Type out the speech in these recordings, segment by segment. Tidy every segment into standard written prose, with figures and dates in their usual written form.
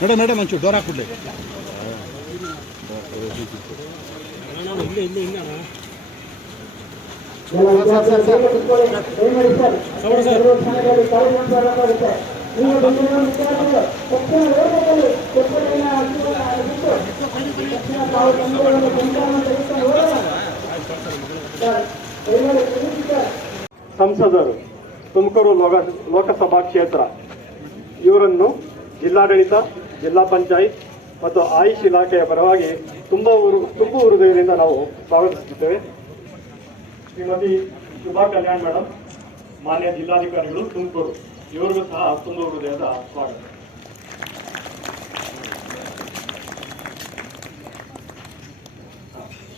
Madam madam ಒಂಚೂರು door ಹಾಕ್ಬಿಡ್ಲಿ. ಸಂಸದರು ತುಮಕೂರು ಲೋಕಸಭಾ ಕ್ಷೇತ್ರ ಇವರನ್ನು ಜಿಲ್ಲಾಡಳಿತ, ಜಿಲ್ಲಾ ಪಂಚಾಯತ್ ಮತ್ತು ಆಯುಷ್ ಇಲಾಖೆಯ ಪರವಾಗಿ ತುಂಬು ಹೃದಯದಿಂದ ನಾವು ಸ್ವಾಗತಿಸುತ್ತೇವೆ. ಶ್ರೀಮತಿ ಶುಭಾ ಕಲ್ಯಾಣ್ ಮೇಡಮ್, ಮಾನ್ಯ ಜಿಲ್ಲಾಧಿಕಾರಿಗಳು ತುಮಕೂರು, ಇವರಿಗೂ ಸಹ ತುಂಬು ಹೃದಯದ ಸ್ವಾಗತ.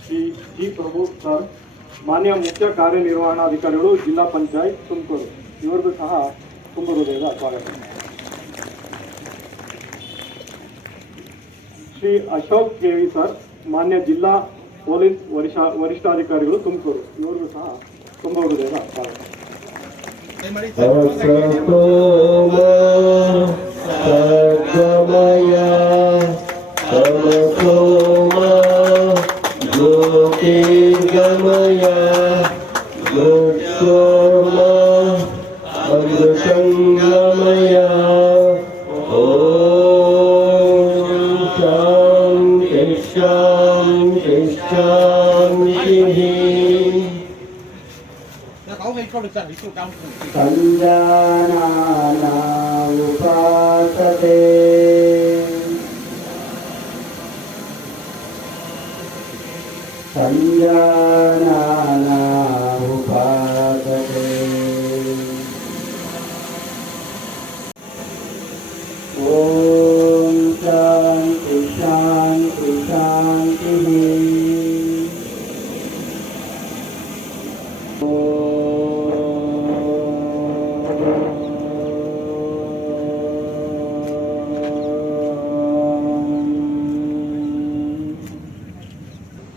ಶ್ರೀ ಜಿ ಪ್ರಭು ಸರ್, ಮಾನ್ಯ ಮುಖ್ಯ ಕಾರ್ಯನಿರ್ವಹಣಾಧಿಕಾರಿಗಳು, ಜಿಲ್ಲಾ ಪಂಚಾಯತ್ ತುಮಕೂರು, ಇವರಿಗೂ ಸಹ ತುಂಬು ಹೃದಯದ ಸ್ವಾಗತ. ಶ್ರೀ ಅಶೋಕ್ ಕೆವಿ ಸರ್, ಮಾನ್ಯ ಜಿಲ್ಲಾ ಪೊಲೀಸ್ ವರಿಷ್ಠಾಧಿಕಾರಿಗಳು ತುಮಕೂರು, ಇವರಿಗೂ ಸಹ ತುಂಬು ಹೃದಯದ ಸ್ವಾಗತ. ಸಂಜಾನನ ಉಪಾಸತೆ ಸಂಜಾನನ ಉಪಾಸತೆ ಓಂ ಶಾಂತಿ ಶಾಂತಿ ಶಾಂತಿ.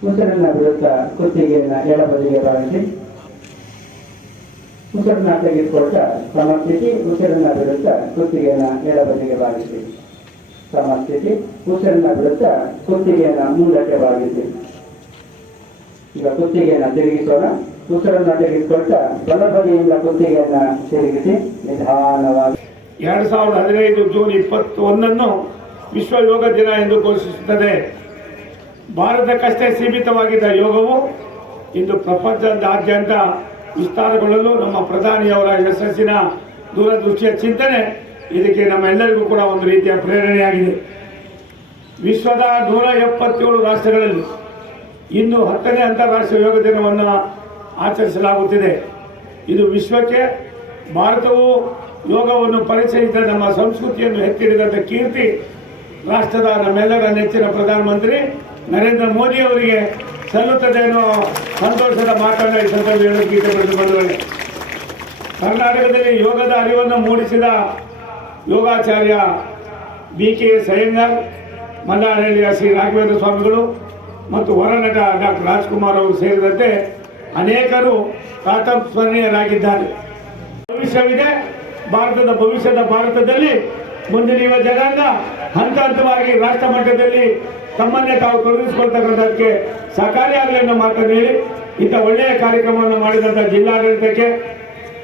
ಮುಸರನ್ನ ವಿರುದ್ಧ ಕುತ್ತಿಗೆಯನ್ನು ಎಡಬದಿಗೆ ಬಾಗಿಸಿ ಮುಸರನ್ನ ತೆಗೆದುಕೊಟ್ಟ ಸಮಸ್ಥಿತಿ. ಮುಸರನ್ನ ವಿರುದ್ಧ ಕುತ್ತಿಗೆಯನ್ನು ಎಡಬದಿಗೆ ಬಾಗಿಸಿ ಸಮಸ್ಥಿತಿ. ಮುಸರನ್ನ ವಿರುದ್ಧ ಕುತ್ತಿಗೆಯನ್ನು ಮುಂದಕ್ಕೆ ಬಾಗಿಸಿ. ಈಗ ಕುತ್ತಿಗೆಯನ್ನು ತಿರುಗಿಸೋಣ. ಮುಸರನ್ನ ತೆಗೆದುಕೊಟ್ಟ ಬಲಬದಿಯಿಂದ ಕುತ್ತಿಗೆಯನ್ನು ತಿರುಗಿಸಿ ನಿಧಾನವಾಗಿ. 2015 ಜೂನ್ 21 ವಿಶ್ವ ಯೋಗ ದಿನ ಎಂದು ಘೋಷಿಸುತ್ತದೆ. ಭಾರತಕ್ಕಷ್ಟೇ ಸೀಮಿತವಾಗಿದ್ದ ಯೋಗವು ಇಂದು ಪ್ರಪಂಚದಾದ್ಯಂತ ವಿಸ್ತಾರಗೊಳ್ಳಲು ನಮ್ಮ ಪ್ರಧಾನಿಯವರ ಯಶಸ್ಸಿನ ದೂರದೃಷ್ಟಿಯ ಚಿಂತನೆ ಇದಕ್ಕೆ ನಮ್ಮೆಲ್ಲರಿಗೂ ಕೂಡ ಒಂದು ರೀತಿಯ ಪ್ರೇರಣೆಯಾಗಿದೆ. ವಿಶ್ವದ 177 ರಾಷ್ಟ್ರಗಳಲ್ಲಿ ಇಂದು 10ನೇ ಅಂತಾರಾಷ್ಟ್ರೀಯ ಯೋಗ ದಿನವನ್ನು ಆಚರಿಸಲಾಗುತ್ತಿದೆ. ಇದು ವಿಶ್ವಕ್ಕೆ ಭಾರತವು ಯೋಗವನ್ನು ಪರಿಚಯಿಸಿದ ನಮ್ಮ ಸಂಸ್ಕೃತಿಯನ್ನು ಎತ್ತಿಡಿದಂಥ ಕೀರ್ತಿ ರಾಷ್ಟ್ರದ ನಮ್ಮೆಲ್ಲರ ನೆಚ್ಚಿನ ಪ್ರಧಾನಮಂತ್ರಿ ನರೇಂದ್ರ ಮೋದಿ ಅವರಿಗೆ ಸಲ್ಲುತ್ತದೆ ಅನ್ನೋ ಸಂತೋಷದ ಮಾತನ್ನು ಈ ಸಂದರ್ಭ ಹೇಳೋದಕ್ಕೆ ಬಂದವರೆ. ಕರ್ನಾಟಕದಲ್ಲಿ ಯೋಗದ ಅರಿವನ್ನು ಮೂಡಿಸಿದ ಯೋಗಾಚಾರ್ಯ BKS ಅಯ್ಯಂಗಾರ್, ಮಲ್ಲಾರಹಳ್ಳಿಯ ಶ್ರೀ ರಾಘವೇಂದ್ರ ಸ್ವಾಮಿಗಳು ಮತ್ತು ಹೊರನಟ ಡಾಕ್ಟರ್ ರಾಜ್ಕುಮಾರ್ ಅವರು ಸೇರಿದಂತೆ ಅನೇಕರು ಪ್ರಾತಸ್ಮರಣೀಯರಾಗಿದ್ದಾರೆ. ಭವಿಷ್ಯವಿದೆ. ಭವಿಷ್ಯದ ಭಾರತದಲ್ಲಿ ಮುಂದಿನ ಯುವ ಜನಾಂಗ ಹಂತ ಹಂತವಾಗಿ ರಾಷ್ಟ್ರ ಮಟ್ಟದಲ್ಲಿ ತಮ್ಮನ್ನೇ ತಾವು ತೊಡಗಿಸಿಕೊಳ್ತಕ್ಕಂಥದ್ದಕ್ಕೆ ಸಹಕಾರಿಯಾಗಲಿ ಅನ್ನೋ ಮಾತನ್ನು ಹೇಳಿ ಇಂಥ ಒಳ್ಳೆಯ ಕಾರ್ಯಕ್ರಮವನ್ನು ಮಾಡಿದಂಥ ಜಿಲ್ಲಾಡಳಿತಕ್ಕೆ,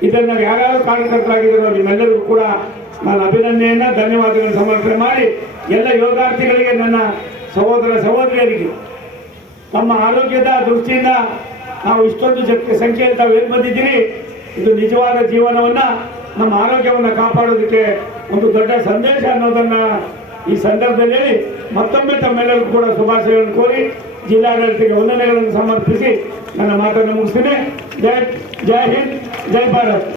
ಇದನ್ನು ಯಾರ್ಯಾರು ಕಾರ್ಯಕರ್ತರಾಗಿದ್ದಾರೋ ನಿಮ್ಮೆಲ್ಲರಿಗೂ ಕೂಡ ನಾನು ಅಭಿನಂದನೆಯನ್ನು ಧನ್ಯವಾದಗಳನ್ನು ಸಮರ್ಪಣೆ ಮಾಡಿ, ಎಲ್ಲ ಯೋಗಾರ್ಥಿಗಳಿಗೆ, ನನ್ನ ಸಹೋದರ ಸಹೋದರಿಯರಿಗೆ ತಮ್ಮ ಆರೋಗ್ಯದ ದೃಷ್ಟಿಯಿಂದ ನಾವು ಇಷ್ಟೊಂದು ಸಂಖ್ಯೆಯಲ್ಲಿ ತಾವು ಏನು ಬಂದಿದ್ದೀರಿ, ಇದು ನಿಜವಾದ ಜೀವನವನ್ನು, ನಮ್ಮ ಆರೋಗ್ಯವನ್ನು ಕಾಪಾಡೋದಕ್ಕೆ ಒಂದು ದೊಡ್ಡ ಸಂದೇಶ ಅನ್ನೋದನ್ನು ಈ ಸಂದರ್ಭದಲ್ಲಿ ಮತ್ತೊಮ್ಮೆ ತಮ್ಮೆಲ್ಲರಿಗೂ ಕೂಡ ಶುಭಾಶಯಗಳನ್ನು ಕೋರಿ ಜಿಲ್ಲಾಡಳಿತಕ್ಕೆ ವಂದನೆಗಳನ್ನು ಸಮರ್ಪಿಸಿ ನನ್ನ ಮಾತನ್ನು ಮುಗಿಸ್ತೇನೆ. ಜೈ ಹಿಂದ್, ಜೈ ಭಾರತ್.